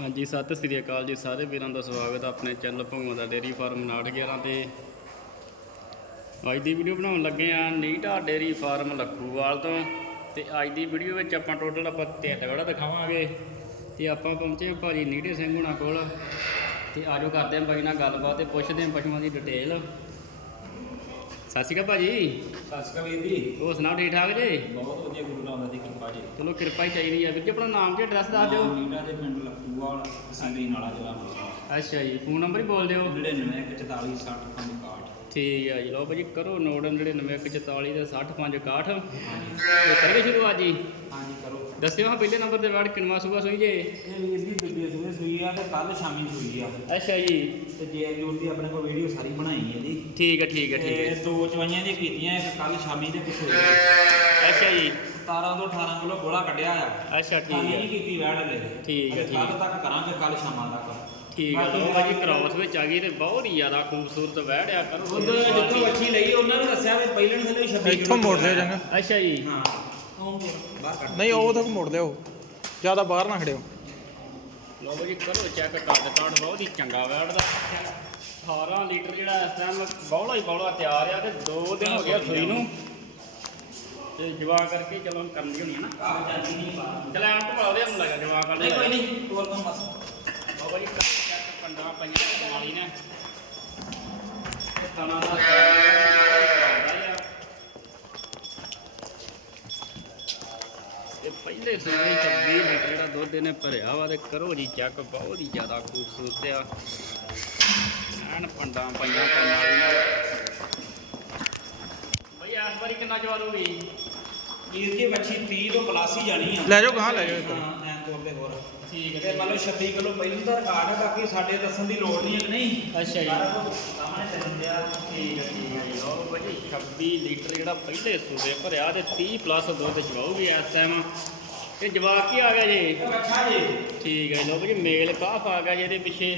ਹਾਂਜੀ, ਸਤਿ ਸ੍ਰੀ ਅਕਾਲ ਜੀ ਸਾਰੇ ਵੀਰਾਂ ਦਾ ਸਵਾਗਤ ਹੈ ਆਪਣੇ ਚੈਨਲ ਭੰਗਵਾ ਦਾ ਡੇਰੀ ਫਾਰਮ 911 ਤੇ। ਅੱਜ ਦੀ ਵੀਡੀਓ ਬਣਾਉਣ ਲੱਗੇ ਆ ਨੀਟਾ ਡੇਰੀ ਫਾਰਮ ਲੱਖੂਵਾਲ ਤੋਂ ਤੇ ਅੱਜ ਦੀ ਵੀਡੀਓ ਵਿੱਚ ਆਪਾਂ ਟੋਟਲ ਆਪਾਂ ਤਿੰਨ ਵੜਾ ਦਿਖਾਵਾਂਗੇ ਤੇ ਆਪਾਂ ਪਹੁੰਚੇ ਹਾਂ ਭਾਜੀ ਨੀਟੇ ਸਿੰਘ ਹੁਣਾਂ ਕੋਲ ਤੇ ਆਜੋ ਕਰਦੇ ਹਾਂ ਬਾਈ ਨਾਲ ਗੱਲਬਾਤ ਤੇ ਪੁੱਛਦੇ ਹਾਂ ਪਸ਼ੂਆਂ ਦੀ ਡਿਟੇਲ ਸਤਿ ਸ਼੍ਰੀ ਅਕਾਲ ਭਾਜੀ। ਸਤਿ ਸ਼੍ਰੀ ਅਕਾਲ ਵੀਰ ਜੀ। ਹੋਰ ਸੁਣਾਓ ਠੀਕ ਠਾਕ ਜੀ? ਬਹੁਤ ਵਧੀਆ ਗੁਰੂ ਨਾਨਕ ਦੀ ਕਿਰਪਾ ਜੀ। ਚਲੋ ਕਿਰਪਾ ਹੀ ਚਾਹੀਦੀ ਹੈ ਵੀਰ ਜੀ ਆਪਣਾ ਨਾਮ ਤੇ ਐਡਰੈਸ ਦੱਸ ਦਿਓ। ਨੀਟਾ ਦੇ ਪਿੰਡ ਲੱਖੂਵਾਲ ਸਿੰਗਰੀ ਨਾਲਾ ਜ਼ਿਲ੍ਹਾ ਅੰਮ੍ਰਿਤਸਰ। ਅੱਛਾ ਜੀ ਫੋਨ ਨੰਬਰ ਹੀ ਬੋਲ ਦਿਓ। 99 44 60 55 ਠੀਕ ਹੈ ਜੀ ਲਓ ਭਾਜੀ ਕਰੋ ਨੋਟ 9944 ਦੇ 6561 ਹਾਂਜੀ। ਤੇ ਕਰੀਏ ਸ਼ੁਰੂਆਤ ਜੀ ਹਾਂਜੀ ਕਰੋ। ਦੱਸਿਓ ਹਾਂ ਪਹਿਲੇ ਨੰਬਰ ਤੇ ਵੜ ਕਿੰਨਵਾ ਸੂਆ ਸੋਈ ਜੇ? ਇਹ ਵੀਰ ਦੀ ਦੂਜੇ ਸੂਏ ਸੂਈ ਆ ਤੇ ਕੱਲ ਸ਼ਾਮੀ ਸੂਈ ਆ। ਅੱਛਾ ਜੀ। ਤੇ ਜੇ ਜੂਰ ਦੀ ਆਪਣੇ ਕੋਲ ਵੀਡੀਓ ਸਾਰੀ ਬਣਾਈ ਹੈ ਜੀ। ਠੀਕ ਹੈ ਠੀਕ ਹੈ ਠੀਕ ਤੇ ਹੈ। ਦੋ ਚਵਾਈਆਂ ਦੀ ਕੀਤੀਆਂ ਇੱਕ ਕੱਲ ਸ਼ਾਮੀ ਤੇ ਸੂਈ ਅੱਛਾ ਜੀ। 17 ਤੋਂ 18 ਕਿਲੋ ਗੋਲਾ ਕੱਢਿਆ ਆ। ਅੱਛਾ ਠੀਕ ਖਾਲੀ ਹੈ। ਨਹੀਂ ਕੀਤੀ ਵੈੜ ਲੈ ਠੀਕ ਹੈ, ਠੀਕ ਕੱਲ ਹੈ। ਤੱਕ ਕਰਾਂਗੇ ਕੱਲ ਸ਼ਾਮਾਂ ਤੱਕ। ਠੀਕ ਹੈ ਲਓ ਭਾਜੀ ਕ੍ਰਾਸ ਵਿੱਚ ਆ ਗਈ ਤੇ ਬਹੁਤ ਹੀ ਜ਼ਿਆਦਾ ਖੂਬਸੂਰਤ ਵਹਿੜਿਆ ਕਰੋ ਉਧਰ ਜਿੱਥੋਂ ਵੱਛੀ ਲਈ ਉਹਨਾਂ ਨੇ ਦੱਸਿਆ ਵੀ ਪਹਿਲਾਂ ਨੂੰ ਥੱਲੇ 26 ਇੱਥੋਂ ਮੋੜ ਲਿਓ ਚੰਗਾ ਅੱਛਾ ਜੀ। ਹਾਂ। ਉਹ ਬਾਹਰ ਕੱਢ ਨਹੀਂ ਉਹ ਤੱਕ ਮੋੜ ਲਿਓ ਜ਼ਿਆਦਾ ਬਾਹਰ ਨਾ ਖੜਿਓ। ਲਓ ਭਾਜੀ ਕਰੋ ਚੈੱਕ ਕਰ ਕਾਰਡ ਬਹੁਤ ਹੀ ਚੰਗਾ ਵਹਿੜਦਾ 18 ਲੀਟਰ ਜਿਹੜਾ ਇਸ ਟਾਈਮ ਬੌਲਾ ਹੀ ਬੌਲਾ ਤਿਆਰ ਆ ਤੇ 2 ਦਿਨ ਹੋ ਗਿਆ ਸੂਈ ਨੂੰ। ਤੇ ਜਵਾ ਕਰਕੇ ਚਲੋ ਕਰਨੀ ਹੋਣੀ ਹੈ ਨਾ। ਜਾਂਦੀ ਨਹੀਂ ਬਾਹਰ ਚਲ ਐਂ ਤੋਂ ਨੂੰ ਲੱਗਾ ਜਵਾ ਕਰ ਨਹੀਂ ਕੋਈ ਨਹੀਂ ਤੋਰ ਤੋਂ ਬਸ। ਬਾਬਾ ਜੀ ਚੱਕ ਪੰਡਾ ਪਈਆਂ ਕਮਾਲੀ ਨੇ। ਤੇ ਤਣਾ ਦਾ ਇਹ ਪਹਿਲੇ ਸੂਏ 26 ਲੀਟਰ ਜਿਹੜਾ ਦੁੱਧ ਇਹਨੇ ਭਰਿਆ ਵਾ ਤੇ ਕਰੋ ਜੀ ਚੈੱਕ ਬਹੁਤ ਹੀ ਜ਼ਿਆਦਾ ਖੂਬਸੂਰਤ ਆ। ਐਨ ਪੰਡਾਂ ਕਮਾਲੀ ਨਾਲ। ਬਈ ਇਸ ਵਾਰੀ ਕਿੰਨਾ ਜਵਾ ਦੂਗੀ ਵੀਰ ਜੀ ਵੱਛੀ 30 ਤੋਂ ਪਲੱਸ ਹੀ ਜਾਣੀ ਆ। ਲੈ ਜਾਓ ਗਾਂ ਲੈ ਜਾਓ ਇੱਕ। ਹਾਂ ਐਂ ਤੋਰ ਦੇ ਹੋਰ। ਠੀਕ ਤੇ ਮੰਨ ਲਓ 26 ਕਿਲੋ ਪਹਿਲਾਂ ਦਾ ਰਿਕਾਰਡ ਹੈ ਬਾਕੀ ਸਾਡੇ ਦੱਸਣ ਦੀ ਲੋੜ ਨਹੀਂ ਹੈ ਕਿ ਨਹੀਂ। ਅੱਛਾ ਜੀ। ਸਾਹਮਣੇ ਚੱਲਣ ਦਿਆ ਠੀਕ ਹੈ ਠੀਕ ਹੈ ਜੀ। ਲਓ ਭਾਜੀ 26 ਲੀਟਰ ਜਿਹੜਾ ਪਹਿਲੇ ਸੂਬੇ ਭਰਿਆ ਤੇ 30 ਪਲੱਸ ਦੁੱਧ ਚਵਾਉਗੀ ਇਸ ਟਾਈਮ ਤੇ ਜਵਾਕ ਕੀ ਆ ਗਿਆ ਜੀ। ਬੱਚਾ ਜੀ। ਠੀਕ ਹੈ ਜੀ ਲਓ ਭਾਜੀ ਮੇਲ ਕਾਫ ਆ ਗਿਆ ਜੀ ਇਹਦੇ ਪਿੱਛੇ।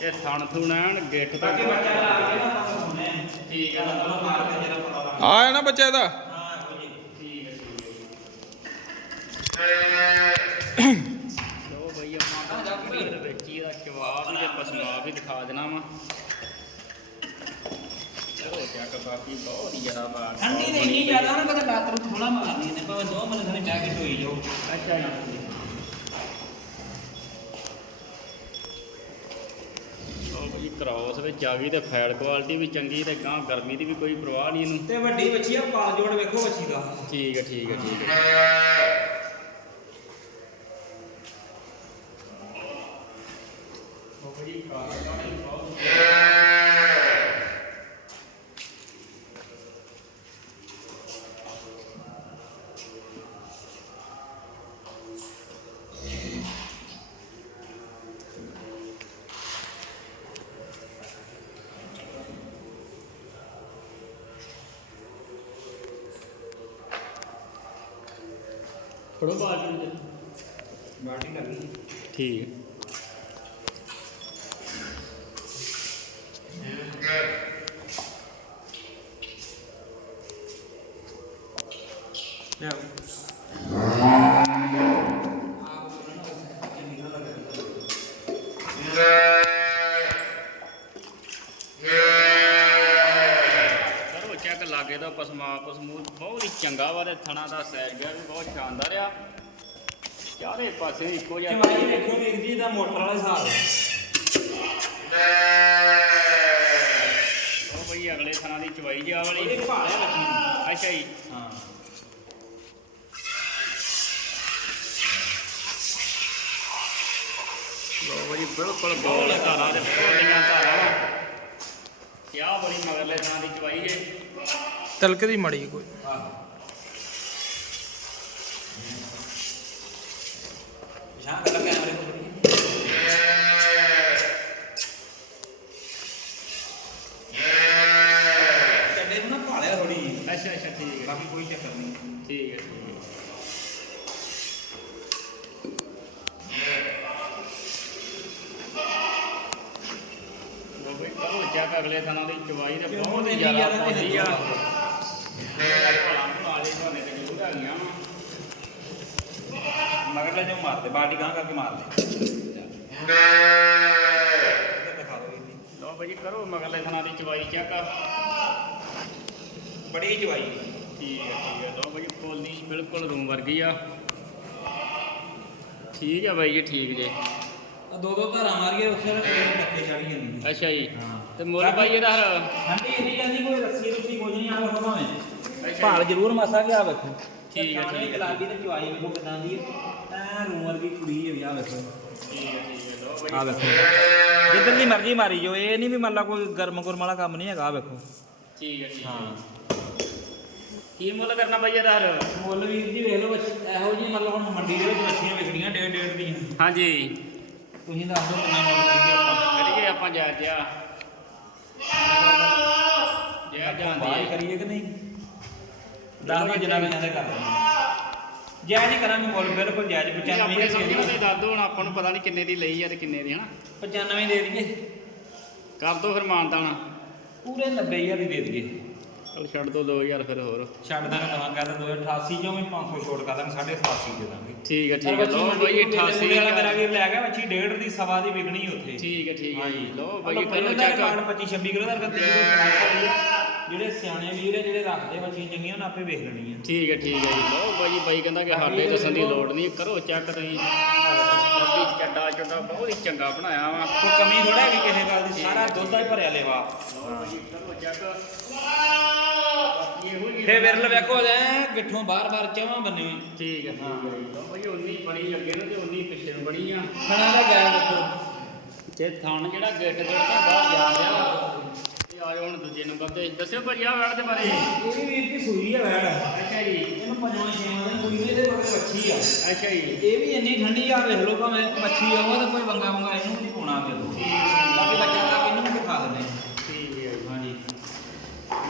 ਇਹ ਥਣ ਥੁਣਾਣ ਤੋਂ ਬਾਕੀ ਬੱਚਾ ਲਾ ਕੇ ਨਾ ਆਪਾਂ ਸੁਣਿਆ। ਠੀਕ ਹੈ। ਨਾ ਚਲੋ ਮਾਰ ਕੇ ਜਿਹੜਾ ਪਤਾ ਲੱਗ ਆ ਹੈ ਨਾ ਬੱਚਾ ਇਹਦਾ? ਹਾਂ ਇਹੋ ਜੀ ਠੀਕ ਹੈ ਠੀਕ ਹੈ ਜੀ ਲਓ ਭਾਈ ਆਪਾਂ ਵਿੱਚ ਹੀ ਇਹਦਾ ਜਵਾਬ ਤੇ ਪਸਮਾ ਵੀ ਦਿਖਾ ਦੇਣਾ ਵਾ। ਚੱਕ ਬਾਕੀ ਬਹੁਤ ਹੀ ਜ਼ਿਆਦਾ ਬਾਤ ਠੰਡੀ ਨਹੀਂ ਇੰਨੀ ਜ਼ਿਆਦਾ ਨਾ ਕਦੇ ਨੂੰ ਥੋੜਾ ਮਾਰਨੀ ਨੇ ਭਾਵੇਂ ਦੋ ਮਿੰਟ ਖਣੇ ਬਹਿ ਕੇ ਢੋਈ ਜਾਓ। ਅੱਛਾ ਜੀ। ਜੀ ਕ੍ਰਾਸ ਵਿੱਚ ਆ ਗਈ ਤੇ ਫੈਟ ਕੁਆਲਿਟੀ ਵੀ ਚੰਗੀ ਤੇ ਗਾਂ ਗਰਮੀ ਦੀ ਵੀ ਕੋਈ ਪਰਵਾਹ ਨਹੀਂ ਇਹਨੂੰ। ਤੇ ਵੱਡੀ ਬੱਚੀ ਆ ਪਾਲ ਜੋੜ ਵੇਖੋ ਬੱਚੀ ਦਾ। ਠੀਕ ਹੈ ਠੀਕ ਹੈ ਠੀਕ ਹੈ ਉਹ ਜੀ ਕਾਲਾ ਕਾਲਾ ਬਹੁਤ ਫੜੋ ਬਾਲਟੀ ਨੂੰ ਬਾਟੀ ਲੱਗੀ ਠੀਕ। ਹੈ ਕਰੋ ਚੈੱਕ ਲਾਗੇ ਦਾ ਪਸਮਾ ਪਸਮੂ ਬਹੁਤ ਹੀ ਚੰਗਾ ਵਾ ਤੇ ਥਣਾ ਦਾ ਸੈਰ ਗਿਆ ਵੀ ਬਹੁਤ ਸ਼ਾਨਦਾਰ ਆ। ਚਾਰੇ ਪਾਸੇ ਇੱਕੋ ਜਿਹਾ ਚਵਾਈ ਵੇਖੋ ਵੀਰ ਜੀ ਦਾ ਮੋਟਰ ਵਾਲਾ ਹਿਸਾਬ ਉਹ ਬਈ ਅਗਲੇ ਥਣਾ ਦੀ ਚਵਾਈ ਜਾ ਵਾਲੀ। ਅੱਛਾ ਜੀ। ਹਾਂ। ਲੋ ਬਈ ਬਿਲਕੁਲ ਗੋਲ ਧਾਰਾ ਤੇ ਪੋਲੀਆਂ ਧਾਰਾ। ਆਹ ਬੜੀ ਮਗਰਲੇ ਥਣਾ ਦੀ ਚਵਾਈ ਜੇ। ਤਲਕ ਦੀ ਮੜੀ ਕੋਈ। ਸ਼ਾਂ ਕਰ ਕੈਮਰੇ ਤੇ ਥੋੜੀ ਚੱਡੇ ਨੂੰ ਨਾ ਭਾਲਿਆ ਥੋੜੀ ਜੀ ਅੱਛਾ ਅੱਛਾ ਠੀਕ ਹੈ। ਬਾਕੀ ਕੋਈ ਚੱਕਰ ਨਹੀਂ। ਠੀਕ ਹੈ ਹੈ। ਅਗਲੇ ਥਣਾ ਦੀ ਚਵਾਈ ਤੇ ਬਹੁਤ ਜ਼ਿਆਦਾ ਪੌਂਦੀ ਆ। ਲੈ ਜੋ ਮਾਰਦੇ ਬਾਟੀ ਗਾਂ ਕਰਕੇ ਮਾਰ ਲੈ ਦਿਖਾ ਦਿਓ ਇਹਦੀ ਲਓ ਭਾਈ ਕਰੋ ਮਗਰਲੇ ਥਣਾ ਦੀ ਚਵਾਈ ਚੈੱਕ ਬੜੀ ਜਵਾਈ ਠੀਕ ਹੈ ਠੀਕ ਹੈ। ਲਓ ਭਾਈ ਪੋਲੀ ਬਿਲਕੁਲ ਰੂਮ ਵਰਗੀ ਆ। ਠੀਕ ਹੈ ਬਾਈ ਜੀ ਠੀਕ ਜੇ। ਆ ਦੋ ਦੋ ਧਾਰਾਂ ਮਾਰੀਏ ਉਸੇ ਵੇਲੇ ਧੱਕੇ ਚੜੀ ਜਾਂਦੀ ਅੱਛਾ ਜੀ। ਹਾਂ। ਤੇ ਮੁੱਲ ਭਾਈ ਇਹਦਾ ਫਿਰ ਹਾਂਜੀ ਇਹਦੀ ਜਾਂਦੀ ਕੋਈ ਰੱਸੀ ਰੁੱਸੀ ਕੁਝ ਨਹੀਂ ਆ ਵੇਖੋ ਭਾਵੇਂ। ਭਾਲ ਜ਼ਰੂਰ ਮਾਸਾ ਗਿਆ ਵੇਖੋ ਠੀਕ ਹੈ, ਖਾਣੇ ਠੀਕ ਹੈ। ਗੁਲਾਬੀ ਤੇ ਜਵਾਈ ਵੇਖੋ ਕਿਦਾਂ ਦੀ ਐ ਰੂਮਰ ਦੀ ਕੁੜੀ ਹੋਈ ਆ ਵੇਖੋ। ਠੀਕ ਹੈ ਠੀਕ ਹੈ ਲਓ ਆ ਭਾਈ ਵੇਖੋ। ਜਿੱਦਾਂ ਦੀ ਮਰਜ਼ੀ ਮਾਰੀ ਜੋ ਇਹ ਨਹੀਂ ਵੀ ਮੰਨ ਲਾ ਕੋਈ ਗਰਮ ਗੁਰਮ ਵਾਲਾ ਕੰਮ ਨਹੀਂ ਹੈਗਾ ਵੇਖੋ। ਠੀਕ ਹੈ ਠੀਕ ਹੈ। ਹਾਂ। ਕੀ ਮੁੱਲ ਕਰਨਾ ਇਹਦਾ ਫਿਰ ਮੁੱਲ ਵੀਰ ਜੀ ਵੇਖ ਲਓ ਇਹੋ ਜੀ ਮਤਲਬ ਹੁਣ ਮੰਡੀ ਦੇ ਵਿੱਚ ਬੱਚੀਆਂ ਵਿਕਦੀਆਂ ਡੇਢ ਡੇਢ ਦੀਆਂ। ਹਾਂਜੀ। ਤੁਸੀਂ ਦੱਸ ਦਿਓ ਕਿੰਨਾ ਮੁੱਲ ਕਰੀਏ ਆਪਾਂ। ਕਰੀਏ ਆਪਾਂ ਜਾ। ਜਾ ਜਾ ਹੈ ਕਰੀਏ ਕਿ ਨਹੀਂ? ਦੱਸ ਦਿਓ ਜਿੰਨਾ ਵੀ ਜਾਂਦੇ ਕਰ ਦਿੰਦੇ ਜਾਇਜ਼ ਕਰਾਂਗੇ ਮੁੱਲ ਬਿਲਕੁਲ ਜਾਇਜ਼ ਇਹ 95 ਆਪਣੇ ਦੇ ਸਮਝੋ ਦਈਏ। ਤੇ ਦੱਸ ਦੋ ਹੁਣ ਆਪਾਂ ਨੂੰ ਪਤਾ ਨਹੀਂ ਕਿੰਨੇ ਦੀ ਲਈ ਆ ਤੇ ਕਿੰਨੇ ਦੀ ਹਨਾ? 95 ਦੇ ਦਈਏ। ਕਰ ਦੋ ਫਿਰ ਮਾਨਤਾਣਾ ਪੂਰੇ 90000 ਦੀ ਦੇ ਦਈਏ। ਚਲ ਛੱਡ ਦੋ 2000 ਫਿਰ ਹੋਰ। ਛੱਡ ਦਾਂਗੇ ਨਵਾਂ ਕਰ 2088 ਚੋਂ ਵੀ 500 ਛੋਟ ਕਰ ਦਾਂਗੇ 87 ਦੇ ਦਾਂਗੇ। ਠੀਕ ਹੈ ਠੀਕ ਹੈ ਲਓ ਬਾਈ 88 ਵਾਲਾ ਮੇਰਾ ਵੀਰ ਲੈ ਗਿਆ ਮੱਛੀ ਡੇਢ ਦੀ ਸਵਾ ਦੀ ਵਿਕਣੀ ਉੱਥੇ। ਠੀਕ ਹੈ ਠੀਕ ਹੈ ਲਓ ਬਾਈ ਪਹਿਲਾਂ ਕਰੋ ਦਾ ਚੈੱਕ ਰਿਕਾਰਡ 25 26 ਕਿਲੋ ਦਾ ਰਕਮ 30 ਕਿਲੋ ਜਿਹੜੇ ਸਿਆਣੇ ਵੀਰ ਆ ਜਿਹੜੇ ਰੱਖਦੇ ਮੱਛੀ ਚੰਗੀਆਂ ਉਹਨਾਂ ਆਪੇ ਵੇਖ ਲੈਣੀ ਆ ਠੀਕ ਹੈ ਠੀਕ ਹੈ ਜੀ। ਲਓ ਬਾਈ ਬਾਈ ਕਹਿੰਦਾ ਕਿ ਸਾਡੇ ਦੱਸਣ ਦੀ ਲੋੜ ਨਹੀਂ। ਕਰੋ ਚੈੱਕ ਤੁਸੀਂ। ਬਾਕੀ ਚੱਡਾ ਚੱਡਾ ਬਹੁਤ ਹੀ ਚੰਗਾ ਬਣਾਇਆ ਵਾ। ਕੋਈ ਕਮੀ ਥੋੜਾ ਹੈਗੀ ਕਿਸੇ ਗੱਲ ਦੀ ਸਾਰਾ ਦੁੱਧ ਦਾ ਹੀ ਭਰਿਆ ਲੇਵਾ। ਕਰੋ ਚੈੱਕ ਇਹੋ ਜੀ ਫੇ ਵਿਰਲ ਵੇਖੋ ਐ ਗਿੱਠੋਂ ਬਾਰ-ਬਾਰ ਚਵਾਂ ਬੰਨੇ ਹੋਏ। ਠੀਕ ਹੈ ਹੈ ਜੀ। ਬਾਈ ਉਨੀ ਬਣੀ ਅੱਗੇ ਨੂੰ ਤੇ ਉਨੀ ਪਿੱਛੇ ਨੂੰ ਬਣੀ ਆ। ਖਾਣਾ ਦਾ ਗੈਰ ਵੇਖੋ ਤੇ ਥਣ ਜਿਹੜਾ ਗਿੱਟ ਗਿੱਟ ਤੇ ਬਾਹਰ ਜਾ ਰਿਹਾ ਆਜੋ ਹੁਣ ਦੂਜੇ ਨੰਬਰ ਤੇ। ਦੱਸਿਓ ਭਾਜੀ ਆ ਵੜ ਦੇ ਬਾਰੇ। ਇਹ ਵੀ ਵੀਰ ਦੀ ਸੂਈ ਆ ਵੈੜ। ਅੱਛਾ ਜੀ। ਇਹਨੂੰ ਪੰਜਾਂ ਛੇਵਾਂ ਦਿਨ ਕੋਈ ਇਹਦੇ ਮਗਰ ਮੱਛੀ ਆ। ਅੱਛਾ ਜੀ। ਇਹ ਵੀ ਇੰਨੀ ਠੰਡੀ ਆ ਵੇਖ ਲਓ ਭਾਵੇਂ ਮੱਛੀ ਆਵਾ ਤਾਂ ਕੋਈ ਵੰਗਾ ਵੰਗਾ ਇਹਨੂੰ ਨਹੀਂ ਪਾਉਣਾ ਲਓ ਬਾਕੀ ਬੱਚਿਆਂ ਦਾ ਇਹਨੂੰ ਵੀ ਦਿਖਾ ਦਿੰਦੇ ਠੀਕ ਹੈ ਜੀ। ਹਾਂਜੀ।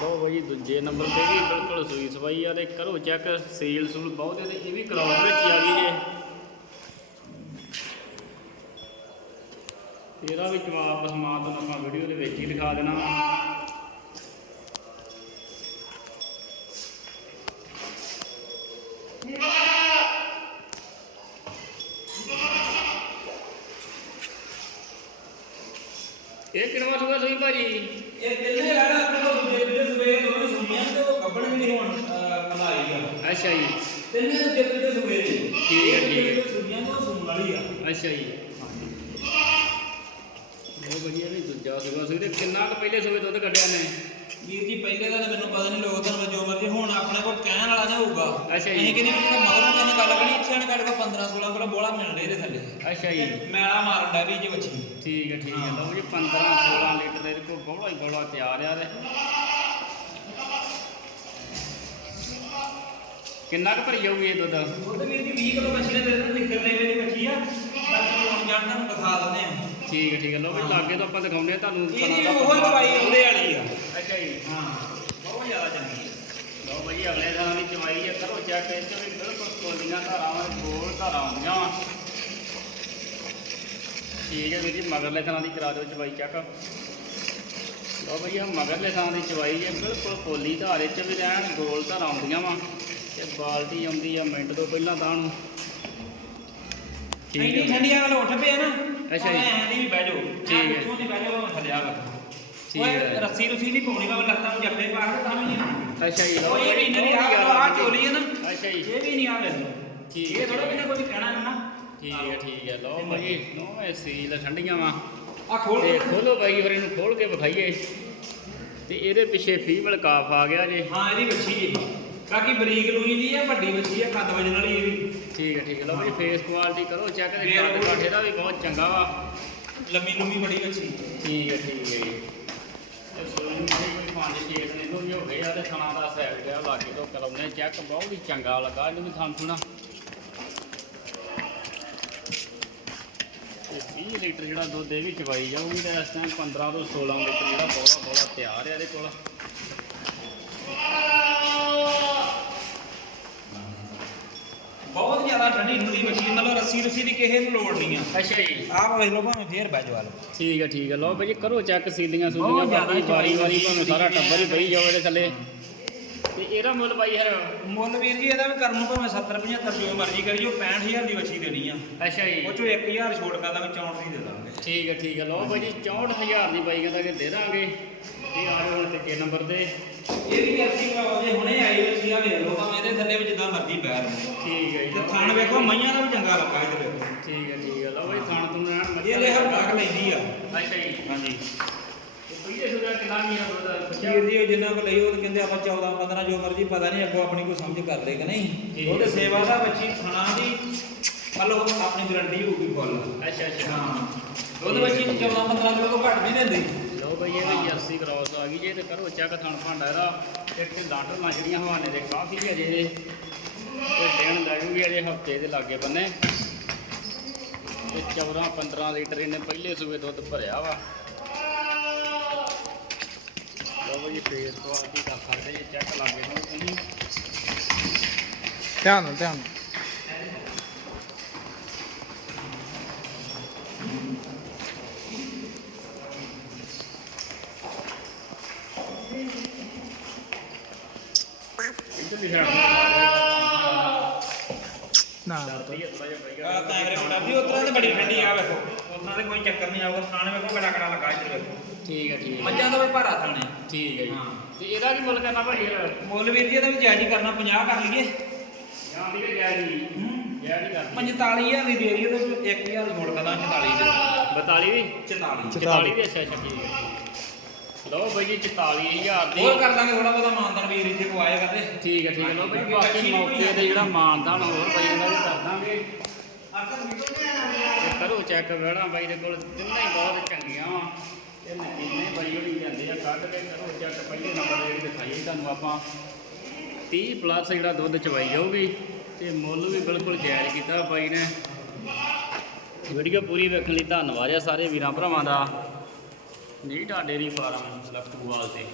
ਲਓ ਭਾਈ ਦੂਜੇ ਨੰਬਰ ਤੇ ਵੀ ਬਿਲਕੁਲ ਸੂਈ ਸਵਾਈ ਆ ਤੇ ਕਰੋ ਚੈੱਕ ਸੇਲ ਸੂਲ ਬਹੁਤ ਇਹਦੇ ਇਹ ਵੀ ਕਰਾਉਣ ਵਿੱਚ ਹੀ ਆ ਗਈ ਜੇ। ਇਹਦਾ ਵੀ ਜਵਾਬ ਸਮਾਂ ਤੁਹਾਨੂੰ ਆਪਾਂ ਵੀਡੀਓ ਦੇ ਵਿੱਚ ਹੀ ਦਿਖਾ ਦੇਣਾ ਵਾ। ਇਹ ਸੂਈ ਭਾਜੀ ਇਹ ਕਿੰਨੇ ਲੜਾ ਆਪਣੇ ਕੋਲ ਦੂਜੇ ਦੂਜੇ ਸਵੇਰ ਦੋਵੇਂ ਸੁਣੀਆਂ ਤੇ ਉਹ ਗੱਬੜ ਵੀ ਨਹੀਂ ਹੁਣ ਮਨਾਈ ਆ। ਅੱਛਾ ਜੀ। ਤਿੰਨੇ ਦੂਜੇ ਦੂਜੇ ਸਵੇਰ। ਠੀਕ ਹੈ, ਠੀਕ ਹੈ। ਸੁਣੀਆਂ ਤੋਂ ਸੁਣ ਵਾਲੀ ਆ। ਅੱਛਾ ਜੀ। ਬਹੁਤ ਵਧੀਆ ਵੀ ਦੂਜਾ ਸੂਆ ਸੂਈ ਤੇ ਕਿੰਨਾ ਕੁ ਪਹਿਲੇ ਸੂਏ ਦੁੱਧ ਕੱਢਿਆ ਨੇ? ਵੀਰ ਜੀ ਪਹਿਲੇ ਦਾ ਤਾਂ ਮੈਨੂੰ ਪਤਾ ਨਹੀਂ ਲੋਕ ਤੁਹਾਨੂੰ ਜੋ ਮਰਜ਼ੀ ਹੁਣ ਆਪਣੇ ਕੋਲ ਕਹਿਣ ਵਾਲਾ ਨਾ ਹੋਊਗਾ। ਅੱਛਾ ਜੀ। ਅਸੀਂ ਕਹਿੰਦੇ ਮਗਰੋਂ ਗੱਲ ਕਰੀ? 15 16 ਕਿਲੋ ਬੋਲਾ ਮਿਲ ਰਿਹਾ ਇਹਦੇ ਥੱਲੇ। ਅੱਛਾ ਜੀ। ਮੈਲਾ ਮਾਰਨ ਦਾ ਵੀ ਜੇ ਬੱਚੀ ਠੀਕ ਹੈ ਠੀਕ ਹੈ। ਲਓ ਜੀ 15 16 ਲੀਟਰ ਦੇ ਕੋਲ ਬੋਲਾ ਹੀ ਬੋਲਾ ਤਿਆਰ ਆ ਤੇ ਕਿੰਨਾ ਕੁ ਭਰੀ ਜਾਊਗੀ ਇਹ ਦੁੱਧ? ਤੇ ਵੀਰ ਜੀ 20 ਕਿਲੋ ਮੱਛੀ ਨੇ ਦੇ ਦੇਣਾ ਨਿੱਕਰ ਲੈਵੇ ਦੀ ਮੱਛੀ ਆ। ਬਾਕੀ ਹੁਣ ਜਾਣ ਤੁਹਾਨੂੰ ਦਿਖਾ ਦਿੰਦੇ ਆ। ਠੀਕ ਹੈ ਠੀਕ ਹੈ। ਲਓ ਵੀ ਲਾਗੇ ਤੋਂ ਆਪਾਂ ਦਿਖਾਉਂਦੇ ਆ ਤੁਹਾਨੂੰ ਇਹਦੀ ਦਾ ਉਹ ਦਵਾਈ ਉਹਦੇ ਵਾਲੀ ਆ ਅੱਛਾ ਜੀ ਹਾਂ ਬਹੁਤ ਜ਼ਿਆਦਾ ਚੰਗੀ ਆ ਲਓ ਭਾਈ ਅਗਲੇ ਦਿਨਾਂ ਦੀ ਚਵਾਈ ਹੈ ਕਰੋ ਚੈੱਕ ਇਹ ਚ ਵੀ ਬਿਲਕੁਲ ਕੋਲੀਆਂ ਧਾਰਾਂ ਵਾਂ ਗੋਲ ਧਾਰਾਂ ਆਉਂਦੀਆਂ ਵਾ। ਠੀਕ ਹੈ ਵੀਰ ਜੀ ਮਗਰਲੇ ਥਾਂ ਦੀ ਕਰਾ ਦਿਓ ਚਵਾਈ ਚੈੱਕ ਲਓ ਭਾਈ ਇਹ ਮਗਰਲੇ ਥਾਂ ਦੀ ਚਵਾਈ ਹੈ ਬਿਲਕੁਲ ਕੋਲੀ ਧਾਰੇ ਚ ਵੀ ਰਹਿਣ ਗੋਲ ਧਾਰਾਂ ਆਉਂਦੀਆਂ ਵਾ। ਤੇ ਬਾਲਟੀ ਆਉਂਦੀ ਆ ਮਿੰਟ ਤੋਂ ਪਹਿਲਾਂ ਤਾਂ ਨੂੰ। ਠੀਕ ਇੰਨੀ ਹੈ। ਠੰਡੀ ਆ ਉੱਠ ਪਏ ਨਾ ਅੱਛਾ ਜੀ। ਐਂ ਦੀ ਵੀ ਬਹਿ ਜਾਓ। ਠੀਕ ਹੈ। ਪਿੱਛੋਂ ਦੀ ਬਹਿ ਜਾਓ ਭਾਵੇਂ ਥੱਲੇ ਆ ਗਾ ਠੀਕ ਹੈ। ਰੱਸੀ ਰੁਸੀ ਨਹੀਂ ਪਾਉਣੀ ਭਾਵੇਂ ਲੱਤਾਂ ਨੂੰ ਜੱਫੇ ਪਾ ਕੇ ਤਾਂ ਨਹੀਂ। ਅੱਛਾ ਜੀ ਉਹ ਇਹ ਵੀ ਨਹੀਂ ਆ ਆ ਚੋਲੀ। ਹੈ ਨਾ। ਅੱਛਾ ਜੀ। ਇਹ ਵੀ ਨਹੀਂ ਆ ਵੇਖੋ ਠੀਕ ਇਹ ਥੋੜਾ ਕਿਨੇ ਕੋਈ ਕਹਿਣਾ ਨੀ। ਨਾ ਠੀਕ ਹੈ ਠੀਕ ਹੈ ਲਓ ਭਾਈ ਨੋਵੇਂ ਸੀਲ ਠੰਡੀਆਂ ਵਾ। ਆ ਖੋਲ ਤੇ ਖੋਲੋ ਬਾਈ ਫਿਰ ਇਹਨੂੰ ਖੋਲ ਕੇ ਵਿਖਾਈਏ। ਤੇ ਇਹਦੇ ਪਿੱਛੇ ਫੀਮੇਲ ਕਾਫ ਆ ਗਿਆ ਜੇ। ਹਾਂ ਇਹਦੀ ਬੱਚੀ ਹੈ। ਬਾਕੀ ਬਰੀਕ ਲੂਈ ਦੀ ਹੈ ਵੱਡੀ ਬੱਚੀ ਹੈ ਕੱਦ ਵਜਣ ਵਾਲੀ ਇਹ ਵੀ। ਠੀਕ ਹੈ ਠੀਕ ਹੈ। ਲਓ ਭਾਈ ਫੇਸ ਕੁਆਲਿਟੀ ਕਰੋ ਚੈੱਕ ਕੱਦ ਕਾਠੇ ਦਾ ਵੀ ਬਹੁਤ ਚੰਗਾ ਵਾ। ਲੰਮੀ ਲੰਮੀ ਬੜੀ ਬੱਚੀ ਠੀਕ ਹੈ ਠੀਕ ਹੈ ਜੀ। ਨੂੰ ਪੰਜ ਛੇ ਦਿਨ ਵੀ ਹੋ ਗਏ ਆ ਤੇ ਥਣਾ ਦਾ ਸਾਈਡ ਤੇ ਆ ਲਾਗੇ ਤੋਂ ਕਰਾਉਨੇ ਚੈੱਕ ਬਹੁਤ ਹੀ ਚੰਗਾ ਲੱਗਾ ਇਹਨੂੰ ਵੀ ਥਣ ਥੁਣਾ। ਲੀਟਰ ਜਿਹੜਾ ਦੁੱਧ ਇਹ ਵੀ ਚਵਾਈ ਜਾਊਗੀ ਤੇ ਇਸ ਟਾਈਮ 15 ਤੋਂ 16 ਲੀਟਰ ਜਿਹੜਾ ਬੋਲਾ ਬੋਲਾ ਤਿਆਰ ਹੈ ਇਹਦੇ ਕੋਲ। ਬਹੁਤ ਜ਼ਿਆਦਾ ਠੰਡੀ ਠੰਡੀ ਬੱਚੀ ਮਤਲਬ ਰੱਸੀ ਰੁਸੀ ਦੀ ਕਿਸੇ ਨੂੰ ਲੋੜ ਨਹੀਂ ਆ। ਅੱਛਾ ਜੀ। ਆਪ ਵੇਖ ਲਓ ਭਾਵੇਂ ਫੇਰ ਬਹਿ ਜਾਓ ਠੀਕ ਹੈ ਠੀਕ ਹੈ ਲਓ ਭਾਈ ਕਰੋ ਚੈੱਕ ਸੀਲੀਆਂ ਸੂਲੀਆਂ ਬਹੁਤ ਜ਼ਿਆਦਾ ਬਾਕੀ ਵਾਰੀ ਵਾਰੀ ਭਾਵੇਂ ਸਾਰਾ ਟੱਬਰ ਹੀ ਪਈ ਜਾਓ ਇਹਦੇ ਥੱਲੇ। ਤੇ ਇਹਦਾ ਮੁੱਲ ਬਾਈ ਹਰ ਮੁੱਲ ਵੀਰ ਜੀ ਇਹਦਾ ਵੀ ਕਰਨ ਨੂੰ ਭਾਵੇਂ 70 75 ਜੋ ਮਰਜ਼ੀ ਕਰੀਓ 65000 ਦੀ ਵੱਛੀ ਦੇਣੀ ਆ। ਅੱਛਾ ਜੀ। ਉਹ ਚੋਂ 1000 ਛੋੜ ਕਰਦਾ ਵੀ 64 ਦੀ ਦੇ ਦਾਂਗੇ। ਠੀਕ ਹੈ ਠੀਕ ਹੈ ਲਓ ਬਾਈ ਜੀ 64000 ਦੀ ਬਾਈ ਕਹਿੰਦਾ ਕਿ ਦੇ ਦਾਂਗੇ। ਇਹ ਆਏ ਹੁਣ ਤੇ ਕੇ ਨੰਬਰ ਤੇ। ਇਹ ਵੀ ਅਸੀਂ ਜੇ ਹੁਣੇ ਆਈ ਵੱਛੀ ਆ ਵੇਖ ਲਓ ਭਾਵੇਂ ਇਹਦੇ ਥੱਲੇ ਵੀ ਜਿੱਦਾਂ ਮਰਜ਼ੀ ਬੈਰ ਠੀਕ ਹੈ ਜੀ। ਤੇ ਥਣ ਵੇਖੋ ਮਈਆਂ ਦਾ ਵੀ ਚੰਗਾ ਲੱਗਾ ਇੱਧਰ। ਵੇਖੋ ਠੀਕ ਹੈ ਠੀਕ ਹੈ ਲਓ ਬਾਈ ਥਾਣ ਤੋਂ ਰਹਿਣ ਇਹ ਲੈ ਹਰ ਲੱਗ ਲੈਂਦੀ ਆ। ਅੱਛਾ ਜੀ। ਹਾਂਜੀ। ਤੇ ਵੀਰ ਜੀ ਉਹ ਜਿੰਨਾ ਕੋ ਲਈ ਉਹ ਤਾਂ ਕਹਿੰਦੇ ਆਪਾਂ 14 15 ਜੋ ਮਰਜ਼ੀ ਪਤਾ ਨਹੀਂ ਅੱਗੋਂ ਆਪਣੀ ਕੋਈ ਸਮਝ ਕਰ ਲੇ ਕਿ ਨਹੀਂ। ਉਹਦੇ ਸੇਵਾ ਦਾ ਬੱਚੀ ਖਾਣਾ ਦੀ ਮਤਲਬ ਆਪਣੀ ਗਰੰਟੀ ਹੋਊਗੀ ਫੁੱਲ ਅੱਛਾ ਅੱਛਾ। ਹਾਂ। ਬੱਚੀ ਨੂੰ 14 15 ਕਿਲੋ ਤੋਂ ਘੱਟ ਨਹੀਂ ਦਿੰਦੀ। ਲਓ ਬਈ ਇਹ ਵੀ ਜਰਸੀ ਕ੍ਰਾਸ ਆ ਗਈ ਜੇ ਤੇ ਕਰੋ ਚੈੱਕ ਥਣ ਭਾਂਡਾ ਇਹਦਾ। ਇੱਕ ਤੇ ਡਾਂਟਰ ਨਾਲ ਜਿਹੜੀਆਂ ਹਵਾਨੇ ਦੇ ਕਾਫੀ ਅਜੇ ਇਹ ਤੇ ਦੇਣ ਲੈ ਜੂਗੀ ਅਜੇ ਹਫ਼ਤੇ ਦੇ ਲਾਗੇ ਬੰਨੇ। ਤੇ 14 15 ਲੀਟਰ ਇਹਨੇ ਪਹਿਲੇ ਸੂਏ ਦੁੱਧ ਭਰਿਆ ਵਾ। ਲਓ ਬਈ ਫੇਰ ਤੋਂ ਆ ਕੀ ਕਰ ਸਕਦੇ ਜੇ ਚੈੱਕ ਲਾਗੇ ਨੂੰ ਤੁਸੀਂ ਧਿਆਨ ਨਾਲ ਧਿਆਨ ਨਾਲ। ਇੱਧਰ ਵੀ ਸਾਈਡ ਨਾ। ਹੈ ਥੋੜਾ ਜਿਹਾ ਬਈ ਆ ਕੈਮਰੇ ਮੁੰਡਾ ਵੀ ਉਤਰਾਂ ਤੇ ਬੜੀ ਠੰਡੀ ਆ ਵੇਖੋ। ਤੇ ਕੋਈ ਚੱਕਰ ਨਹੀਂ ਆਊਗਾ ਖਾਣ ਵੇਖੋ ਕਿਹੜਾ ਕਿਹੜਾ ਲੱਗਾ ਇੱਧਰ ਵੇਖੋ। ਠੀਕ ਹੈ ਠੀਕ ਹੈ। ਮੱਝਾਂ ਦਾ ਵੀ ਭਾਰਾ ਥਾਣੇ। ਠੀਕ ਹੈ ਜੀ। ਹਾਂ। ਤੇ ਇਹਦਾ ਕੀ ਮੁੱਲ ਕਰਨਾ ਭਾਈ? ਯਾਰ ਮੁੱਲ ਵੀਰ ਜੀ ਇਹਦਾ ਵੀ ਜਾਇਜ਼ ਹੀ ਕਰਨਾ 50 ਕਰ ਲਈਏ। ਜਾਂ ਦੀ ਗਿਆ ਜੀ ਹੂੰ। ਗਿਆ ਨਹੀਂ ਕਰਦੀ 45000 ਦੀ ਦੇ ਰਹੀ ਹੈ ਤੇ 1000 ਛੋੜ ਕਰਦਾ 44 ਦੇ। 42 ਦੀ 44 44 ਦੀ ਅੱਛਾ ਅੱਛਾ ਠੀਕ ਹੈ ਲਓ ਬਾਈ ਜੀ 44000 ਦੀ। ਹੋਰ ਕਰ ਦਾਂਗੇ ਥੋੜਾ ਬਹੁਤਾ ਮਾਨਦਾਨ ਵੀਰ ਇੱਥੇ ਕੋ ਆਏਗਾ ਤੇ ਠੀਕ ਹੈ ਠੀਕ ਹੈ। ਲਓ ਬਾਈ ਬਾਕੀ ਮੌਕੇ ਤੇ ਜਿਹੜਾ ਮਾਨਦਾਨ ਹੋਰ ਬਾਈ ਇਹਦਾ ਵੀ ਕਰ ਦਾਂਗੇ। ਤੇ ਕਰੋ ਚੈੱਕ ਵੇੜਾ ਬਾਈ ਦੇ ਕੋਲ, ਤਿੰਨੇ ਹੀ ਬਹੁਤ ਚੰਗੀਆਂ ਵਾ। ਤੇ ਨਕੀਨੇ ਬਾਈ ਹੋਣੀ ਜਾਂਦੇ ਆ, ਕੱਢ ਕੇ ਕਰੋ ਚੈੱਕ ਪਹਿਲੇ ਨੰਬਰ ਦੇ ਜਿਹੜੀ ਤੁਹਾਨੂੰ ਆਪਾਂ। 30 ਪਲੱਸ ਜਿਹੜਾ ਦੁੱਧ ਚਵਾਈ ਜਾਊਗੀ, ਤੇ ਮੁੱਲ ਵੀ ਬਿਲਕੁਲ ਜਾਇਜ਼ ਕੀਤਾ ਬਾਈ ਨੇ। ਵੀਡੀਓ ਪੂਰੀ ਵੇਖਣ ਲਈ ਧੰਨਵਾਦ ਆ ਸਾਰੇ ਵੀਰਾਂ ਭਰਾਵਾਂ ਦਾ। ਨੀਟਾ ਡੇਰੀ ਫਾਰਮ ਲਖਤੂਵਾਲ ਤੇ।